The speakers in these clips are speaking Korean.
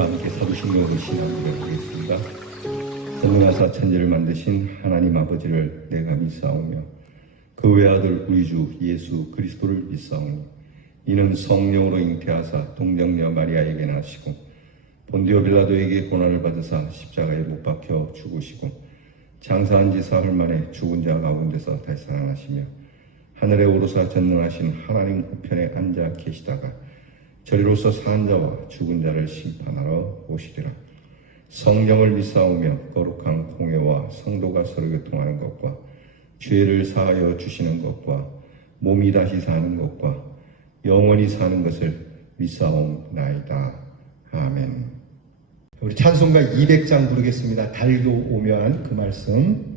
저와 함께 사도신경을 신앙하도록 하겠습니다. 전능하사 천지를 만드신 하나님 아버지를 내가 믿사오며 그 외아들 우리 주 예수 그리스도를 믿사오니 이는 성령으로 잉태하사 동정녀 마리아에게 나시고 본디오 빌라도에게 고난을 받으사 십자가에 못 박혀 죽으시고 장사한 지 사흘 만에 죽은 자 가운데서 다시 살아나시며 하늘에 오르사 전능하신 하나님 우편에 앉아 계시다가 저리로서 산 자와 죽은 자를 심판하러 오시리라. 성령을 믿사오며 거룩한 공회와 성도가 서로 교통하는 것과 죄를 사하여 주시는 것과 몸이 다시 사는 것과 영원히 사는 것을 믿사옵나이다. 아멘. 우리 찬송가 200장 부르겠습니다. 달고 오면 그 말씀.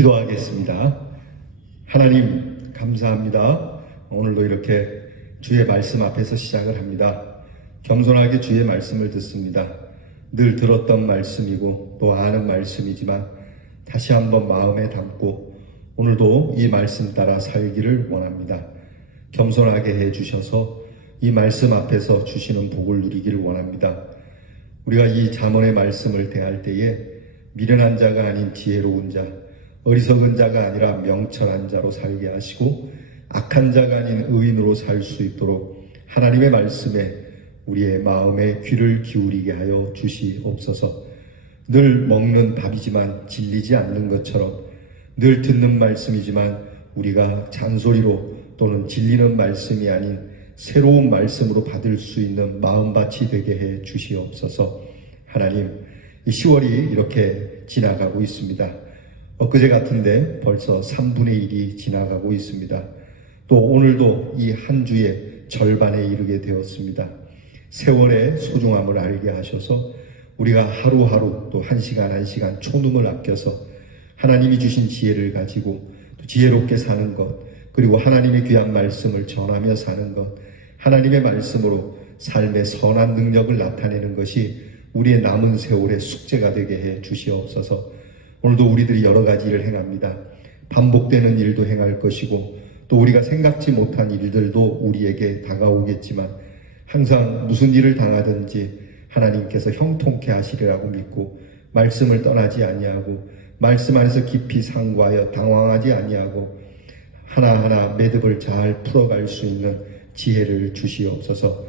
기도하겠습니다. 하나님 감사합니다. 오늘도 이렇게 주의 말씀 앞에서 시작을 합니다. 겸손하게 주의 말씀을 듣습니다. 늘 들었던 말씀이고 또 아는 말씀이지만 다시 한번 마음에 담고 오늘도 이 말씀 따라 살기를 원합니다. 겸손하게 해주셔서 이 말씀 앞에서 주시는 복을 누리기를 원합니다. 우리가 이 잠언의 말씀을 대할 때에 미련한 자가 아닌 지혜로운 자, 어리석은 자가 아니라 명철한 자로 살게 하시고 악한 자가 아닌 의인으로 살 수 있도록 하나님의 말씀에 우리의 마음에 귀를 기울이게 하여 주시옵소서. 늘 먹는 밥이지만 질리지 않는 것처럼 늘 듣는 말씀이지만 우리가 잔소리로 또는 질리는 말씀이 아닌 새로운 말씀으로 받을 수 있는 마음밭이 되게 해 주시옵소서. 하나님, 이 10월이 이렇게 지나가고 있습니다. 엊그제 같은데 벌써 3분의 1이 지나가고 있습니다. 또 오늘도 이 한 주의 절반에 이르게 되었습니다. 세월의 소중함을 알게 하셔서 우리가 하루하루 또 한 시간 한 시간 초능을 아껴서 하나님이 주신 지혜를 가지고 또 지혜롭게 사는 것, 그리고 하나님의 귀한 말씀을 전하며 사는 것, 하나님의 말씀으로 삶의 선한 능력을 나타내는 것이 우리의 남은 세월의 숙제가 되게 해 주시옵소서. 오늘도 우리들이 여러 가지 일을 행합니다. 반복되는 일도 행할 것이고 또 우리가 생각지 못한 일들도 우리에게 다가오겠지만 항상 무슨 일을 당하든지 하나님께서 형통케 하시리라고 믿고 말씀을 떠나지 아니하고 말씀 안에서 깊이 상고하여 당황하지 아니하고 하나하나 매듭을 잘 풀어갈 수 있는 지혜를 주시옵소서.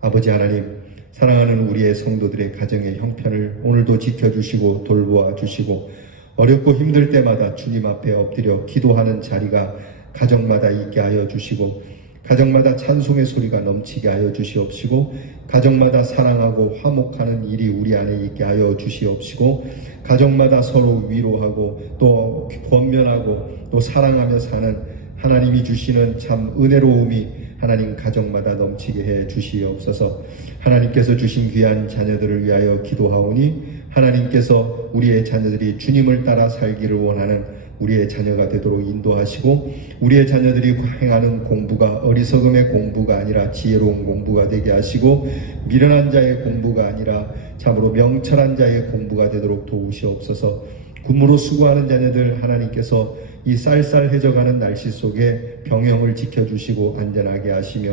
아버지 하나님, 사랑하는 우리의 성도들의 가정의 형편을 오늘도 지켜주시고 돌보아 주시고 어렵고 힘들 때마다 주님 앞에 엎드려 기도하는 자리가 가정마다 있게 하여 주시고 가정마다 찬송의 소리가 넘치게 하여 주시옵시고 가정마다 사랑하고 화목하는 일이 우리 안에 있게 하여 주시옵시고 가정마다 서로 위로하고 또 권면하고 또 사랑하며 사는 하나님이 주시는 참 은혜로움이 하나님 가정마다 넘치게 해 주시옵소서. 하나님께서 주신 귀한 자녀들을 위하여 기도하오니 하나님께서 우리의 자녀들이 주님을 따라 살기를 원하는 우리의 자녀가 되도록 인도하시고 우리의 자녀들이 행하는 공부가 어리석음의 공부가 아니라 지혜로운 공부가 되게 하시고 미련한 자의 공부가 아니라 참으로 명철한 자의 공부가 되도록 도우시옵소서. 굶으로 수고하는 자녀들 하나님께서 이 쌀쌀해져가는 날씨 속에 병영을 지켜주시고 안전하게 하시며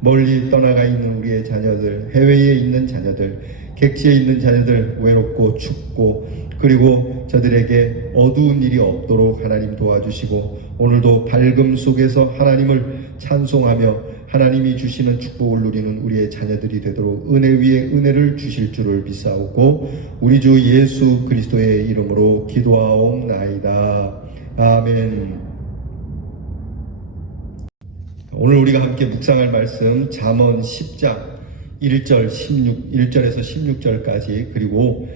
멀리 떠나가 있는 우리의 자녀들, 해외에 있는 자녀들, 객지에 있는 자녀들 외롭고 춥고 그리고 저들에게 어두운 일이 없도록 하나님 도와주시고 오늘도 밝음 속에서 하나님을 찬송하며 하나님이 주시는 축복을 누리는 우리의 자녀들이 되도록 은혜 위에 은혜를 주실 줄을 믿사오고 우리 주 예수 그리스도의 이름으로 기도하옵나이다. 아멘. 오늘 우리가 함께 묵상할 말씀 잠언 10장 1절에서 16절까지 그리고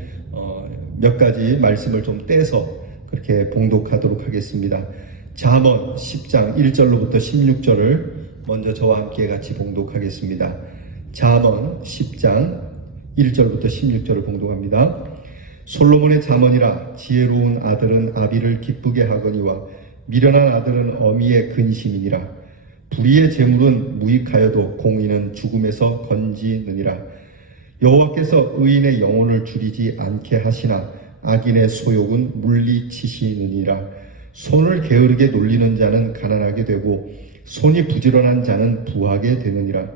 몇 가지 말씀을 좀 떼서 그렇게 봉독하도록 하겠습니다. 잠언 10장 1절로부터 16절을 먼저 저와 함께 같이 봉독하겠습니다. 잠언 10장 1절부터 16절을 봉독합니다. 솔로몬의 잠언이라 지혜로운 아들은 아비를 기쁘게 하거니와 미련한 아들은 어미의 근심이니라. 불의의 재물은 무익하여도 공의는 죽음에서 건지느니라. 여호와께서 의인의 영혼을 줄이지 않게 하시나 악인의 소욕은 물리치시느니라. 손을 게으르게 놀리는 자는 가난하게 되고 손이 부지런한 자는 부하게 되느니라.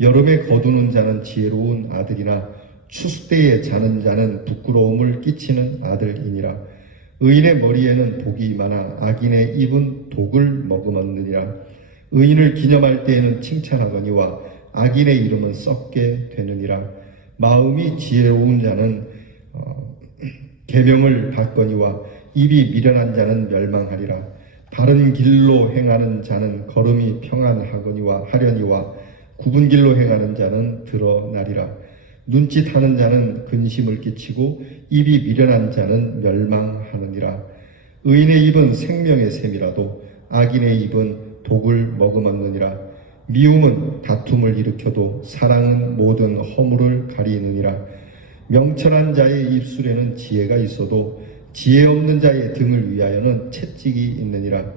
여름에 거두는 자는 지혜로운 아들이나 추수 때에 자는 자는 부끄러움을 끼치는 아들이니라. 의인의 머리에는 복이 많아 악인의 입은 독을 머금었느니라. 의인을 기념할 때에는 칭찬하거니와 악인의 이름은 썩게 되느니라. 마음이 지혜로운 자는 계명을 받거니와 입이 미련한 자는 멸망하리라. 바른 길로 행하는 자는 걸음이 평안하거니와 하려니와 굽은 길로 행하는 자는 드러나리라. 눈짓하는 자는 근심을 끼치고 입이 미련한 자는 멸망하느니라. 의인의 입은 생명의 샘이라도 악인의 입은 독을 머금었느니라. 미움은 다툼을 일으켜도 사랑은 모든 허물을 가리느니라. 명철한 자의 입술에는 지혜가 있어도 지혜 없는 자의 등을 위하여는 채찍이 있느니라.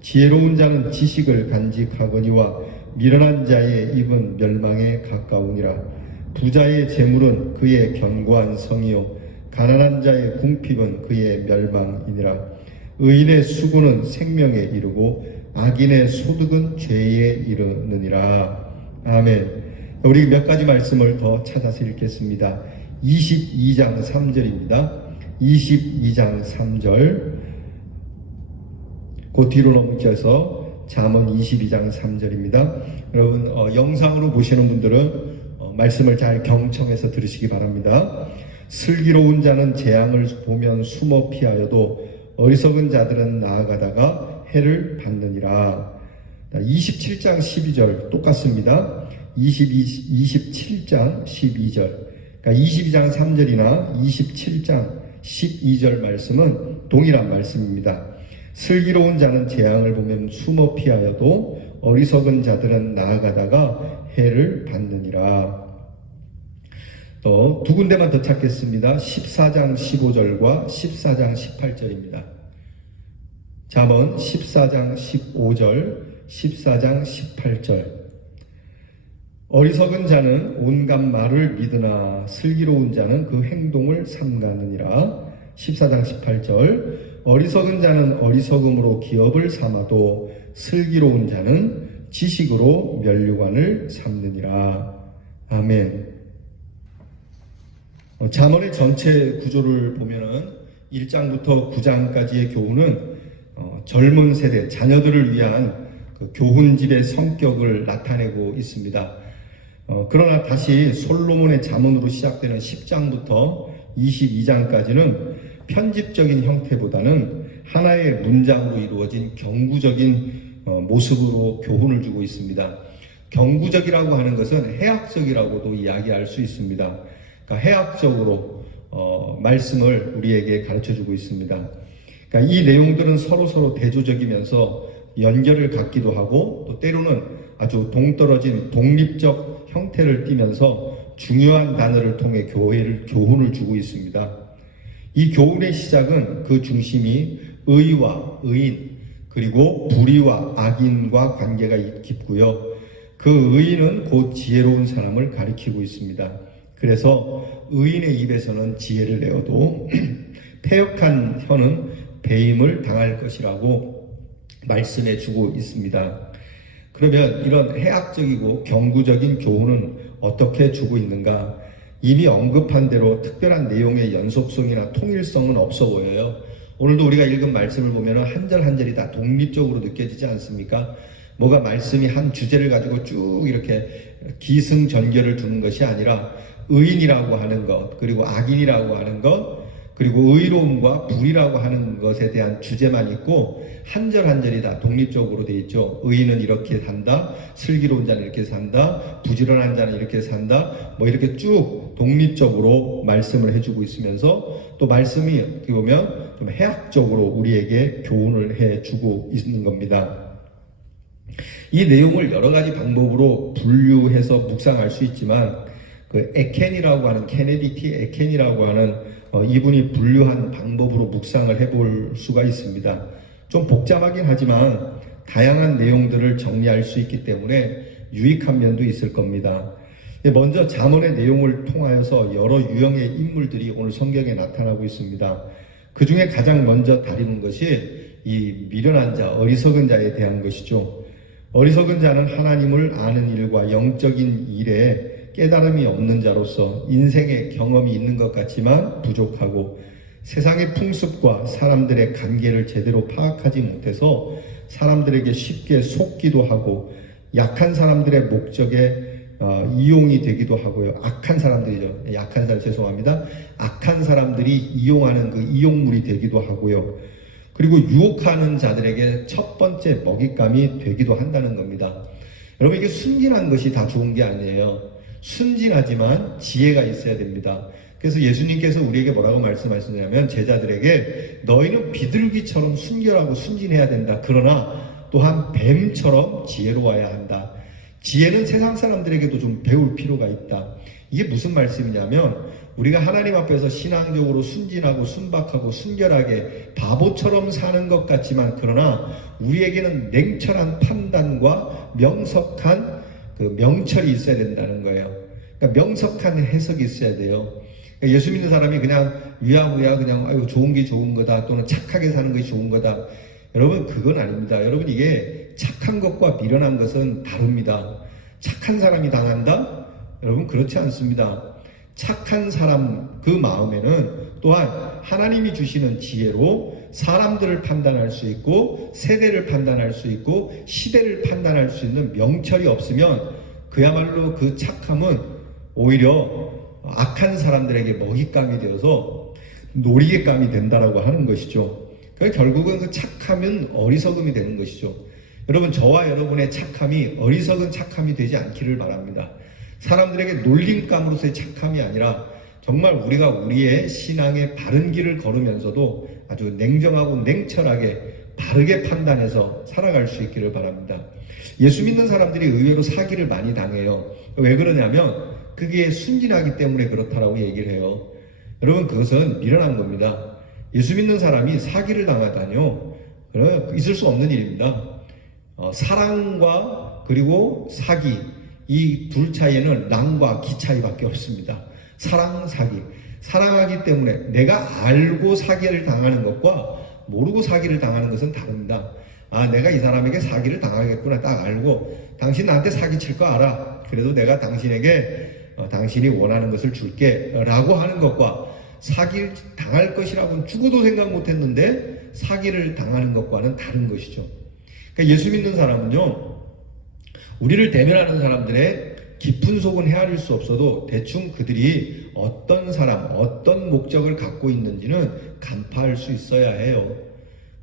지혜로운 자는 지식을 간직하거니와 미련한 자의 입은 멸망에 가까우니라. 부자의 재물은 그의 견고한 성이요 가난한 자의 궁핍은 그의 멸망이니라. 의인의 수고는 생명에 이르고 악인의 소득은 죄에 이르느니라. 아멘. 우리 몇 가지 말씀을 더 찾아서 읽겠습니다. 22장 3절입니다. 22장 3절 그 뒤로 넘겨서 잠언 22장 3절입니다. 여러분 영상으로 보시는 분들은 말씀을 잘 경청해서 들으시기 바랍니다. 슬기로운 자는 재앙을 보면 숨어 피하여도 어리석은 자들은 나아가다가 해를 받느니라. 27장 12절 똑같습니다. 27장 12절 그러니까 22장 3절이나 27장 12절 말씀은 동일한 말씀입니다. 슬기로운 자는 재앙을 보면 숨어 피하여도 어리석은 자들은 나아가다가 해를 받느니라. 또 두 군데만 더 찾겠습니다. 14장 15절과 14장 18절입니다. 잠언 14장 15절, 14장 18절. 어리석은 자는 온갖 말을 믿으나 슬기로운 자는 그 행동을 삼가느니라. 14장 18절. 어리석은 자는 어리석음으로 기업을 삼아도 슬기로운 자는 지식으로 면류관을 삼느니라. 아멘. 잠언의 전체 구조를 보면은 1장부터 9장까지의 교훈은 젊은 세대, 자녀들을 위한 그 교훈집의 성격을 나타내고 있습니다. 그러나 다시 솔로몬의 잠언으로 시작되는 10장부터 22장까지는 편집적인 형태보다는 하나의 문장으로 이루어진 경구적인 모습으로 교훈을 주고 있습니다. 경구적이라고 하는 것은 해학적이라고도 이야기할 수 있습니다. 그러니까 해학적으로 말씀을 우리에게 가르쳐주고 있습니다. 그러니까 이 내용들은 서로 대조적이면서 연결을 갖기도 하고 또 때로는 아주 동떨어진 독립적 형태를 띠면서 중요한 단어를 통해 교훈을 주고 있습니다. 이 교훈의 시작은 그 중심이 의와 의인 그리고 불의와 악인과 관계가 깊고요. 그 의인은 곧 지혜로운 사람을 가리키고 있습니다. 그래서 의인의 입에서는 지혜를 내어도 패역한 혀는 배임을 당할 것이라고 말씀해 주고 있습니다. 그러면 이런 해학적이고 경구적인 교훈은 어떻게 주고 있는가? 이미 언급한 대로 특별한 내용의 연속성이나 통일성은 없어 보여요. 오늘도 우리가 읽은 말씀을 보면 한 절 한 절이 다 독립적으로 느껴지지 않습니까? 뭐가 말씀이 한 주제를 가지고 쭉 이렇게 기승전결을 두는 것이 아니라 의인이라고 하는 것, 그리고 악인이라고 하는 것, 그리고 의로움과 불이라고 하는 것에 대한 주제만 있고 한 절 한 절이 다 독립적으로 되어 있죠. 의인은 이렇게 산다, 슬기로운 자는 이렇게 산다, 부지런한 자는 이렇게 산다, 뭐 이렇게 쭉 독립적으로 말씀을 해주고 있으면서 또 말씀이 어떻게 보면 좀 해학적으로 우리에게 교훈을 해주고 있는 겁니다. 이 내용을 여러 가지 방법으로 분류해서 묵상할 수 있지만 그 에켄이라고 하는 케네디 T 에켄이라고 하는 이분이 분류한 방법으로 묵상을 해볼 수가 있습니다. 좀 복잡하긴 하지만 다양한 내용들을 정리할 수 있기 때문에 유익한 면도 있을 겁니다. 먼저 잠언의 내용을 통하여서 여러 유형의 인물들이 오늘 성경에 나타나고 있습니다. 그 중에 가장 먼저 다루는 것이 이 미련한 자, 어리석은 자에 대한 것이죠. 어리석은 자는 하나님을 아는 일과 영적인 일에 깨달음이 없는 자로서 인생의 경험이 있는 것 같지만 부족하고 세상의 풍습과 사람들의 관계를 제대로 파악하지 못해서 사람들에게 쉽게 속기도 하고 약한 사람들의 목적에 이용이 되기도 하고요. 악한 사람들이죠. 약한 사람 죄송합니다. 악한 사람들이 이용하는 그 이용물이 되기도 하고요. 그리고 유혹하는 자들에게 첫 번째 먹잇감이 되기도 한다는 겁니다. 여러분 이게 순진한 것이 다 좋은 게 아니에요. 순진하지만 지혜가 있어야 됩니다. 그래서 예수님께서 우리에게 뭐라고 말씀하시냐면 제자들에게 너희는 비둘기처럼 순결하고 순진해야 된다. 그러나 또한 뱀처럼 지혜로워야 한다. 지혜는 세상 사람들에게도 좀 배울 필요가 있다. 이게 무슨 말씀이냐면 우리가 하나님 앞에서 신앙적으로 순진하고 순박하고 순결하게 바보처럼 사는 것 같지만 그러나 우리에게는 냉철한 판단과 명석한 그 명철이 있어야 된다는 거예요. 그러니까 명석한 해석이 있어야 돼요. 그러니까 예수 믿는 사람이 그냥 위야무야 그냥 아유 좋은 게 좋은 거다 또는 착하게 사는 것이 좋은 거다. 여러분 그건 아닙니다. 여러분 이게 착한 것과 미련한 것은 다릅니다. 착한 사람이 당한다? 여러분 그렇지 않습니다. 착한 사람 그 마음에는 또한 하나님이 주시는 지혜로 사람들을 판단할 수 있고 세대를 판단할 수 있고 시대를 판단할 수 있는 명철이 없으면 그야말로 그 착함은 오히려 악한 사람들에게 먹잇감이 되어서 놀이개감이 된다라고 하는 것이죠. 그러니까 결국은 그 착함은 어리석음이 되는 것이죠. 여러분 저와 여러분의 착함이 어리석은 착함이 되지 않기를 바랍니다. 사람들에게 놀림감으로서의 착함이 아니라 정말 우리가 우리의 신앙의 바른 길을 걸으면서도 아주 냉정하고 냉철하게 바르게 판단해서 살아갈 수 있기를 바랍니다. 예수 믿는 사람들이 의외로 사기를 많이 당해요. 왜 그러냐면 그게 순진하기 때문에 그렇다라고 얘기를 해요. 여러분 그것은 미련한 겁니다. 예수 믿는 사람이 사기를 당하다니요. 있을 수 없는 일입니다. 사랑과 그리고 사기, 이 둘 차이에는 랑과 기 차이밖에 없습니다. 사랑, 사기. 사랑하기 때문에 내가 알고 사기를 당하는 것과 모르고 사기를 당하는 것은 다릅니다. 아, 내가 이 사람에게 사기를 당하겠구나 딱 알고, 당신 나한테 사기 칠 거 알아. 그래도 내가 당신에게 당신이 원하는 것을 줄게 라고 하는 것과, 사기를 당할 것이라고는 죽어도 생각 못했는데 사기를 당하는 것과는 다른 것이죠. 그러니까 예수 믿는 사람은요, 우리를 대면하는 사람들의 깊은 속은 헤아릴 수 없어도 대충 그들이 어떤 사람, 어떤 목적을 갖고 있는지는 간파할 수 있어야 해요.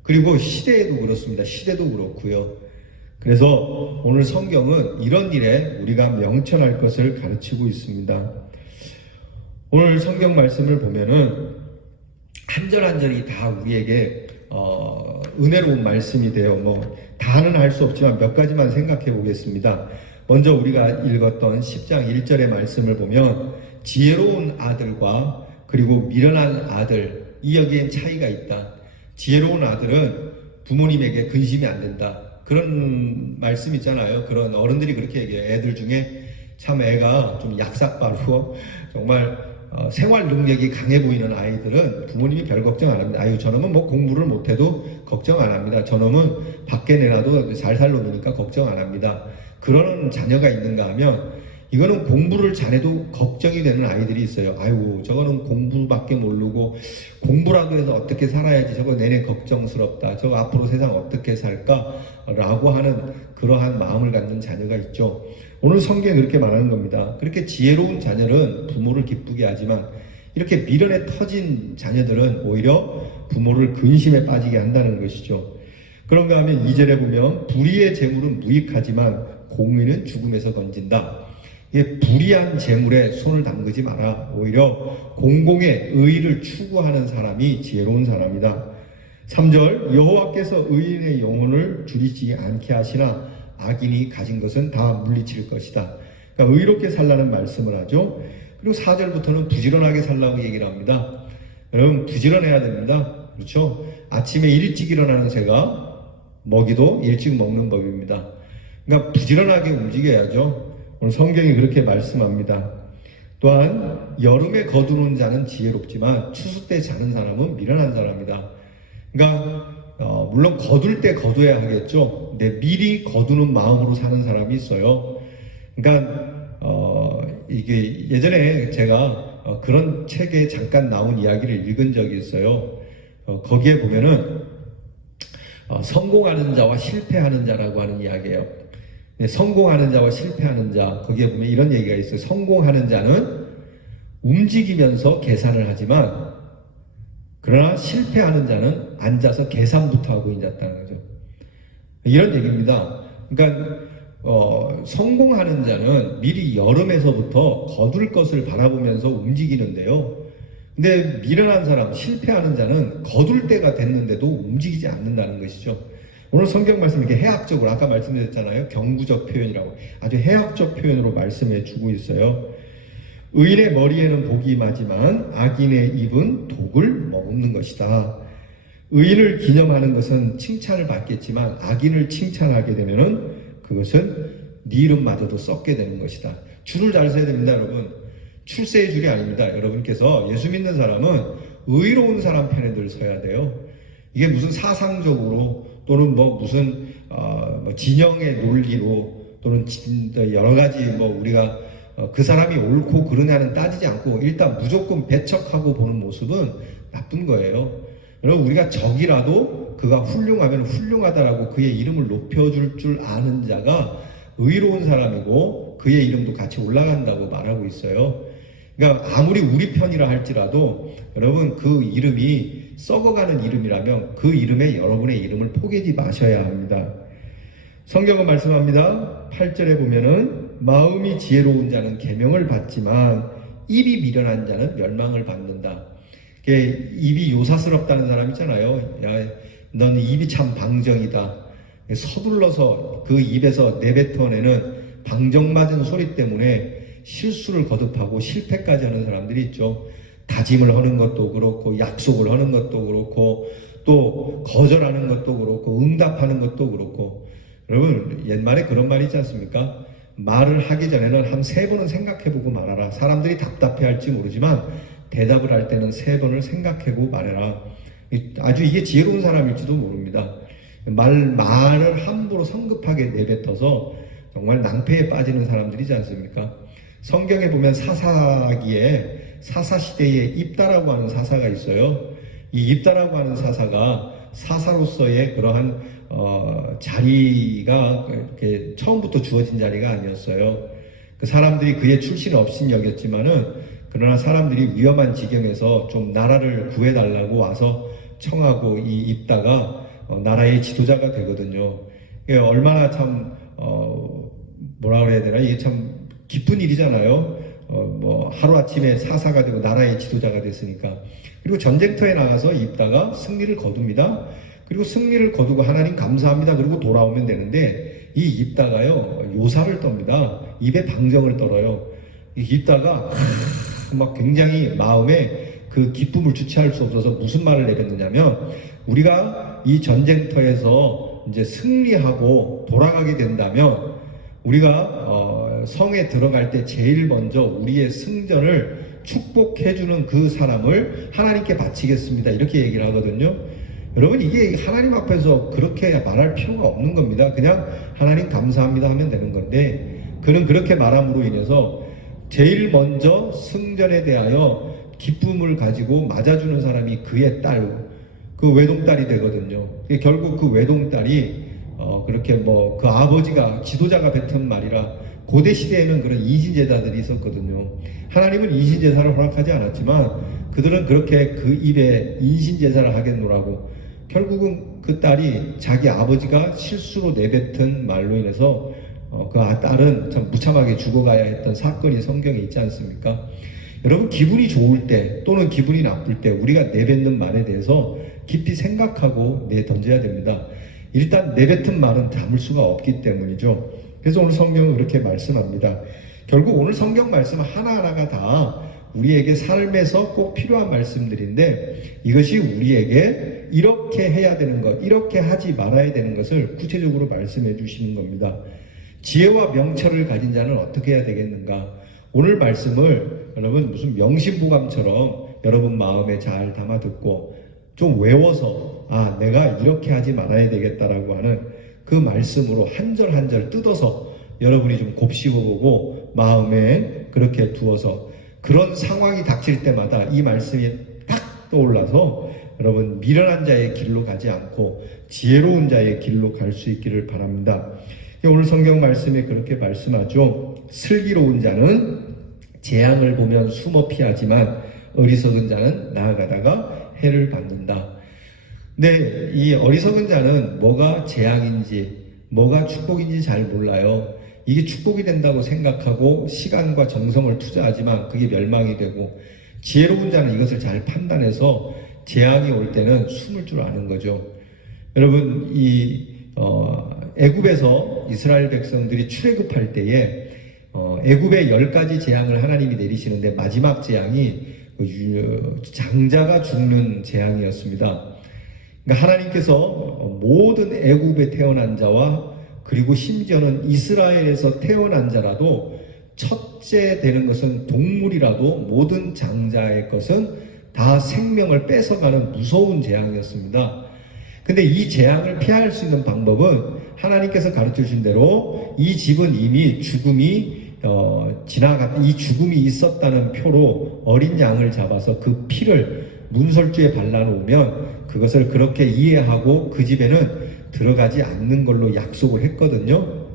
그리고 시대에도 그렇습니다. 시대도 그렇고요. 그래서 오늘 성경은 이런 일에 우리가 명철할 것을 가르치고 있습니다. 오늘 성경 말씀을 보면은 한 절 한 절이 다 우리에게 은혜로운 말씀이 돼요. 다는 할 수 없지만 몇 가지만 생각해 보겠습니다. 먼저 우리가 읽었던 10장 1절의 말씀을 보면 지혜로운 아들과 그리고 미련한 아들, 이 여기엔 차이가 있다. 지혜로운 아들은 부모님에게 근심이 안 된다. 그런 말씀 있잖아요. 그런 어른들이 그렇게 얘기해요. 애들 중에 참 애가 좀 약삭빠르고 정말 생활 능력이 강해 보이는 아이들은 부모님이 별 걱정 안 합니다. 아유, 저놈은 공부를 못해도 걱정 안 합니다. 저놈은 밖에 내놔도 살살 노니까 걱정 안 합니다. 그러는 자녀가 있는가 하면, 이거는 공부를 잘해도 걱정이 되는 아이들이 있어요. 아이고, 저거는 공부밖에 모르고 공부라도 해서 어떻게 살아야지, 저거 내내 걱정스럽다, 저거 앞으로 세상 어떻게 살까 라고 하는 그러한 마음을 갖는 자녀가 있죠. 오늘 성경에 그렇게 말하는 겁니다. 그렇게 지혜로운 자녀는 부모를 기쁘게 하지만, 이렇게 미련에 터진 자녀들은 오히려 부모를 근심에 빠지게 한다는 것이죠. 그런가 하면 2절에 보면 불의의 재물은 무익하지만 공의는 죽음에서 건진다. 이게 불의한 재물에 손을 담그지 마라. 오히려 공공의 의의를 추구하는 사람이 지혜로운 사람이다. 3절, 여호와께서 의인의 영혼을 줄이지 않게 하시나 악인이 가진 것은 다 물리칠 것이다. 그러니까 의롭게 살라는 말씀을 하죠. 그리고 4절부터는 부지런하게 살라고 얘기를 합니다. 여러분, 부지런해야 됩니다. 그렇죠? 아침에 일찍 일어나는 새가 먹이도 일찍 먹는 법입니다. 그러니까 부지런하게 움직여야죠. 오늘 성경이 그렇게 말씀합니다. 또한 여름에 거두는 자는 지혜롭지만 추수 때 자는 사람은 미련한 사람이다. 그러니까 물론 거둘 때 거둬야 하겠죠. 근데 미리 거두는 마음으로 사는 사람이 있어요. 그러니까 이게 예전에 제가 그런 책에 잠깐 나온 이야기를 읽은 적이 있어요. 거기에 보면은 성공하는 자와 실패하는 자라고 하는 이야기예요. 성공하는 자와 실패하는 자, 거기에 보면 이런 얘기가 있어요. 성공하는 자는 움직이면서 계산을 하지만, 그러나 실패하는 자는 앉아서 계산부터 하고 앉았다는 거죠. 이런 얘기입니다. 그러니까 성공하는 자는 미리 여름에서부터 거둘 것을 바라보면서 움직이는데요. 근데 미련한 사람, 실패하는 자는 거둘 때가 됐는데도 움직이지 않는다는 것이죠. 오늘 성경 말씀 이렇게 해학적으로, 아까 말씀드렸잖아요. 경구적 표현이라고. 아주 해학적 표현으로 말씀해 주고 있어요. 의인의 머리에는 복이 임하지만 악인의 입은 독을 머금는 것이다. 의인을 기념하는 것은 칭찬을 받겠지만 악인을 칭찬하게 되면은 그것은 네 이름마저도 썩게 되는 것이다. 줄을 잘 서야 됩니다, 여러분. 출세의 줄이 아닙니다. 여러분께서 예수 믿는 사람은 의로운 사람 편에 늘 서야 돼요. 이게 무슨 사상적으로 또는 무슨 진영의 논리로 또는 여러 가지 우리가 그 사람이 옳고 그르냐는 따지지 않고 일단 무조건 배척하고 보는 모습은 나쁜 거예요. 여러분, 우리가 적이라도 그가 훌륭하면 훌륭하다라고 그의 이름을 높여줄 줄 아는 자가 의로운 사람이고 그의 이름도 같이 올라간다고 말하고 있어요. 그러니까 아무리 우리 편이라 할지라도 여러분, 그 이름이 썩어가는 이름이라면 그 이름에 여러분의 이름을 포개지 마셔야 합니다. 성경은 말씀합니다. 8절에 보면은 마음이 지혜로운 자는 계명을 받지만 입이 미련한 자는 멸망을 받는다. 입이 요사스럽다는 사람 있잖아요. 야, 넌 입이 참 방정이다. 서둘러서 그 입에서 내뱉어내는 방정맞은 소리 때문에 실수를 거듭하고 실패까지 하는 사람들이 있죠. 다짐을 하는 것도 그렇고 약속을 하는 것도 그렇고 또 또 거절하는 것도 그렇고 응답하는 것도 그렇고. 여러분 옛말에 그런 말이 있지 않습니까? 말을 하기 전에는 한 3번은 생각해보고 말하라. 사람들이 답답해할지 모르지만 대답을 할 때는 3번을 생각해보고 말해라. 아주 이게 지혜로운 사람일지도 모릅니다. 말을 함부로 성급하게 내뱉어서 정말 낭패에 빠지는 사람들이지 않습니까? 성경에 보면 사사기에 사사시대에 입다라고 하는 사사가 있어요. 이 입다라고 하는 사사가 사사로서의 그러한 자리가 이렇게 처음부터 주어진 자리가 아니었어요. 그 사람들이 그의 출신을 없인 여겼지만은 그러나 사람들이 위험한 지경에서 좀 나라를 구해달라고 와서 청하고 이 입다가 나라의 지도자가 되거든요. 이게 얼마나 참 뭐라 그래야 되나, 이게 참 기쁜 일이잖아요. 뭐 하루아침에 사사가 되고 나라의 지도자가 됐으니까. 그리고 전쟁터에 나가서 입다가 승리를 거둡니다. 그리고 승리를 거두고 하나님 감사합니다. 그리고 돌아오면 되는데 이 입다가요 요사를 떱니다. 입에 방정을 떨어요. 이 입다가 막 굉장히 마음에 그 기쁨을 주체할 수 없어서 무슨 말을 내뱉느냐면, 우리가 이 전쟁터에서 이제 승리하고 돌아가게 된다면 우리가 성에 들어갈 때 제일 먼저 우리의 승전을 축복해주는 그 사람을 하나님께 바치겠습니다. 이렇게 얘기를 하거든요. 여러분 이게 하나님 앞에서 그렇게 말할 필요가 없는 겁니다. 그냥 하나님 감사합니다 하면 되는 건데, 그는 그렇게 말함으로 인해서 제일 먼저 승전에 대하여 기쁨을 가지고 맞아주는 사람이 그의 딸, 그 외동딸이 되거든요. 결국 그 외동딸이 그렇게 뭐 그 아버지가 지도자가 뱉은 말이라, 고대 시대에는 그런 이신제자들이 있었거든요. 하나님은 이신제사를 허락하지 않았지만 그들은 그렇게 그 입에 인신제사를 하겠노라고, 결국은 그 딸이 자기 아버지가 실수로 내뱉은 말로 인해서 그 딸은 참 무참하게 죽어가야 했던 사건이 성경에 있지 않습니까? 여러분 기분이 좋을 때 또는 기분이 나쁠 때 우리가 내뱉는 말에 대해서 깊이 생각하고 내던져야 됩니다. 일단 내뱉은 말은 담을 수가 없기 때문이죠. 그래서 오늘 성경은 그렇게 말씀합니다. 결국 오늘 성경 말씀 하나하나가 다 우리에게 삶에서 꼭 필요한 말씀들인데, 이것이 우리에게 이렇게 해야 되는 것, 이렇게 하지 말아야 되는 것을 구체적으로 말씀해 주시는 겁니다. 지혜와 명철을 가진 자는 어떻게 해야 되겠는가? 오늘 말씀을 여러분 무슨 명심보감처럼 여러분 마음에 잘 담아 듣고 좀 외워서 내가 이렇게 하지 말아야 되겠다라고 하는 그 말씀으로 한 절 한 절 뜯어서 여러분이 좀 곱씹어보고 마음에 그렇게 두어서 그런 상황이 닥칠 때마다 이 말씀이 딱 떠올라서 여러분 미련한 자의 길로 가지 않고 지혜로운 자의 길로 갈 수 있기를 바랍니다. 오늘 성경 말씀에 그렇게 말씀하죠. 슬기로운 자는 재앙을 보면 숨어 피하지만 어리석은 자는 나아가다가 해를 받는다. 근데 이 어리석은 자는 뭐가 재앙인지 뭐가 축복인지 잘 몰라요. 이게 축복이 된다고 생각하고 시간과 정성을 투자하지만 그게 멸망이 되고, 지혜로운 자는 이것을 잘 판단해서 재앙이 올 때는 숨을 줄 아는 거죠. 여러분 애굽에서 이스라엘 백성들이 출애굽할 때에 애굽의 10가지 재앙을 하나님이 내리시는데 마지막 재앙이 장자가 죽는 재앙이었습니다. 그러니까 하나님께서 모든 애굽에 태어난 자와 그리고 심지어는 이스라엘에서 태어난 자라도 첫째 되는 것은 동물이라도 모든 장자의 것은 다 생명을 뺏어가는 무서운 재앙이었습니다. 근데 이 재앙을 피할 수 있는 방법은 하나님께서 가르쳐 주신 대로 이 집은 이미 죽음이 이 죽음이 있었다는 표로 어린 양을 잡아서 그 피를 문설주에 발라놓으면 그것을 그렇게 이해하고 그 집에는 들어가지 않는 걸로 약속을 했거든요.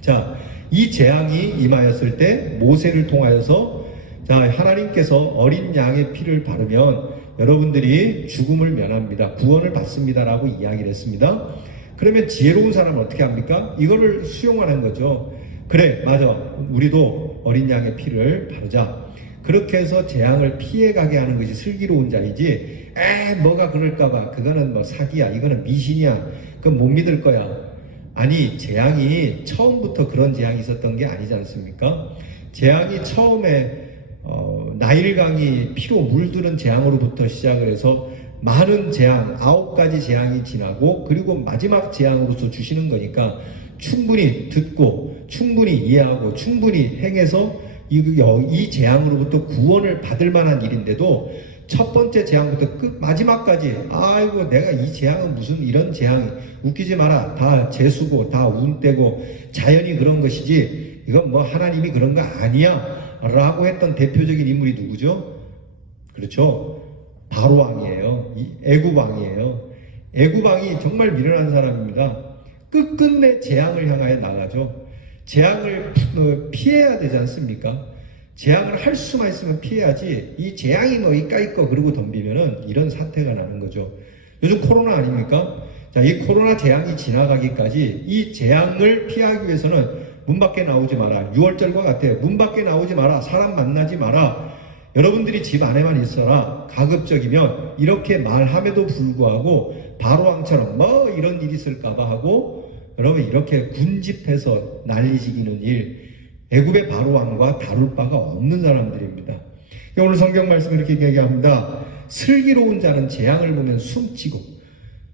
자, 이 재앙이 임하였을 때 모세를 통하여서 하나님께서 어린 양의 피를 바르면 여러분들이 죽음을 면합니다. 구원을 받습니다라고 이야기를 했습니다. 그러면 지혜로운 사람은 어떻게 합니까? 이거를 수용하는 거죠. 그래, 맞아. 우리도 어린 양의 피를 바르자. 그렇게 해서 재앙을 피해가게 하는 것이 슬기로운 자이지, 뭐가 그럴까봐 그거는 뭐 사기야, 이거는 미신이야, 그건 못 믿을 거야. 아니, 재앙이 처음부터 그런 재앙이 있었던 게 아니지 않습니까? 재앙이 처음에 나일강이 피로 물드는 재앙으로부터 시작을 해서 많은 재앙, 9가지 재앙이 지나고 그리고 마지막 재앙으로서 주시는 거니까 충분히 듣고 충분히 이해하고 충분히 행해서 이 재앙으로부터 구원을 받을 만한 일인데도 첫 번째 재앙부터 마지막까지 아이고 내가 이 재앙은 무슨 이런 재앙이 웃기지 마라 다 재수고 다 운때고 자연이 그런 것이지 이건 뭐 하나님이 그런 거 아니야 라고 했던 대표적인 인물이 누구죠? 그렇죠. 바로왕이에요. 애굽왕이에요. 애굽왕이 정말 미련한 사람입니다. 끝끝내 재앙을 향하여 나가죠. 재앙을 피해야 되지 않습니까? 재앙을 할 수만 있으면 피해야지 이 재앙이 뭐 이까이 거 그러고 덤비면은 이런 사태가 나는 거죠. 요즘 코로나 아닙니까? 자, 이 코로나 재앙이 지나가기까지 이 재앙을 피하기 위해서는 문 밖에 나오지 마라. 6월절과 같아요. 문 밖에 나오지 마라. 사람 만나지 마라. 여러분들이 집 안에만 있어라. 가급적이면 이렇게 말함에도 불구하고 바로왕처럼 뭐 이런 일이 있을까봐 하고 여러분 이렇게 군집해서 난리지기는 일 애굽의 바로왕과 다룰 바가 없는 사람들입니다. 오늘 성경 말씀 이렇게 얘기합니다. 슬기로운 자는 재앙을 보면 숨치고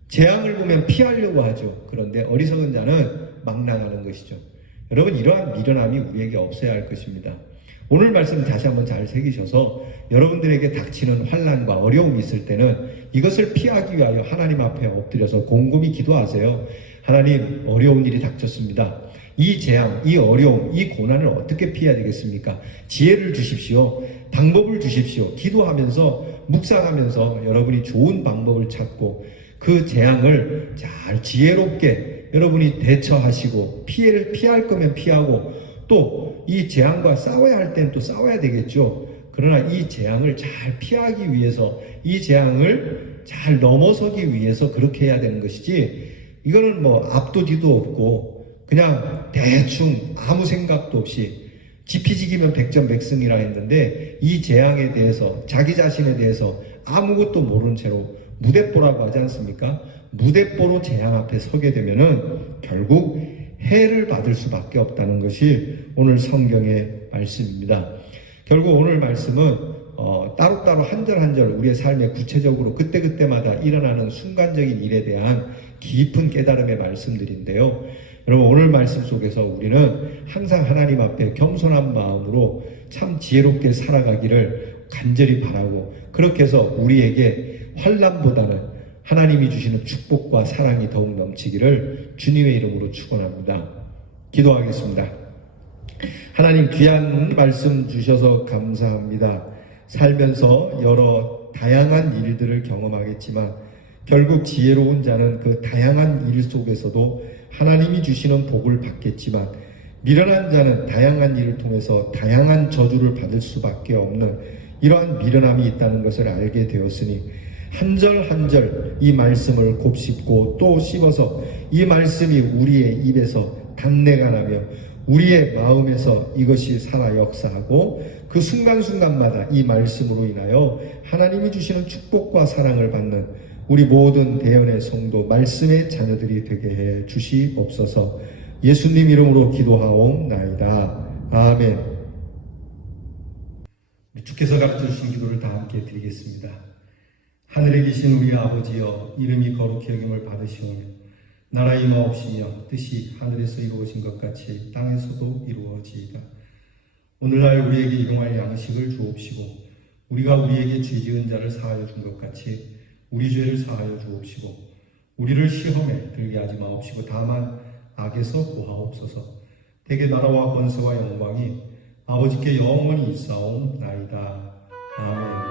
재앙을 보면 피하려고 하죠. 그런데 어리석은 자는 막 나가는 것이죠. 여러분 이러한 미련함이 우리에게 없어야 할 것입니다. 오늘 말씀 다시 한번 잘 새기셔서 여러분들에게 닥치는 환난과 어려움이 있을 때는 이것을 피하기 위하여 하나님 앞에 엎드려서 곰곰이 기도하세요. 하나님 어려운 일이 닥쳤습니다. 이 재앙, 이 어려움, 이 고난을 어떻게 피해야 되겠습니까? 지혜를 주십시오. 방법을 주십시오. 기도하면서 묵상하면서 여러분이 좋은 방법을 찾고 그 재앙을 잘 지혜롭게 여러분이 대처하시고 피해를 피할 거면 피하고 또 이 재앙과 싸워야 할 땐 또 싸워야 되겠죠. 그러나 이 재앙을 잘 피하기 위해서 이 재앙을 잘 넘어서기 위해서 그렇게 해야 되는 것이지 이거는 뭐 앞도 뒤도 없고 그냥 대충 아무 생각도 없이 지피지기면 백전백승이라 했는데 이 재앙에 대해서 자기 자신에 대해서 아무것도 모른 채로 무대뽀라고 하지 않습니까? 무대뽀로 재앙 앞에 서게 되면은 결국 해를 받을 수밖에 없다는 것이 오늘 성경의 말씀입니다. 결국 오늘 말씀은 따로따로 한 절 한 절 우리의 삶에 구체적으로 그때그때마다 일어나는 순간적인 일에 대한 깊은 깨달음의 말씀들인데요. 여러분 오늘 말씀 속에서 우리는 항상 하나님 앞에 겸손한 마음으로 참 지혜롭게 살아가기를 간절히 바라고 그렇게 해서 우리에게 환난보다는 하나님이 주시는 축복과 사랑이 더욱 넘치기를 주님의 이름으로 축원합니다. 기도하겠습니다. 하나님 귀한 말씀 주셔서 감사합니다. 살면서 여러 다양한 일들을 경험하겠지만 결국 지혜로운 자는 그 다양한 일 속에서도 하나님이 주시는 복을 받겠지만 미련한 자는 다양한 일을 통해서 다양한 저주를 받을 수밖에 없는 이러한 미련함이 있다는 것을 알게 되었으니 한 절 한 절 이 말씀을 곱씹고 또 씹어서 이 말씀이 우리의 입에서 단내가 나며 우리의 마음에서 이것이 살아 역사하고 그 순간순간마다 이 말씀으로 인하여 하나님이 주시는 축복과 사랑을 받는 우리 모든 대연의 성도 말씀의 자녀들이 되게 해 주시옵소서. 예수님 이름으로 기도하옵나이다. 아멘. 주께서 가르쳐 주신 기도를 다 함께 드리겠습니다. 하늘에 계신 우리 아버지여 이름이 거룩히 여김을 받으시오며 나라 임하옵시며 뜻이 하늘에서 이루어진 것 같이 땅에서도 이루어지이다. 오늘날 우리에게 일용할 양식을 주옵시고 우리가 우리에게 죄 지은 자를 사하여 준 것 같이 우리 죄를 사하여 주옵시고 우리를 시험에 들게 하지 마옵시고 다만 악에서 구하옵소서. 대개 나라와 권세와 영광이 아버지께 영원히 있사옵나이다. 아멘.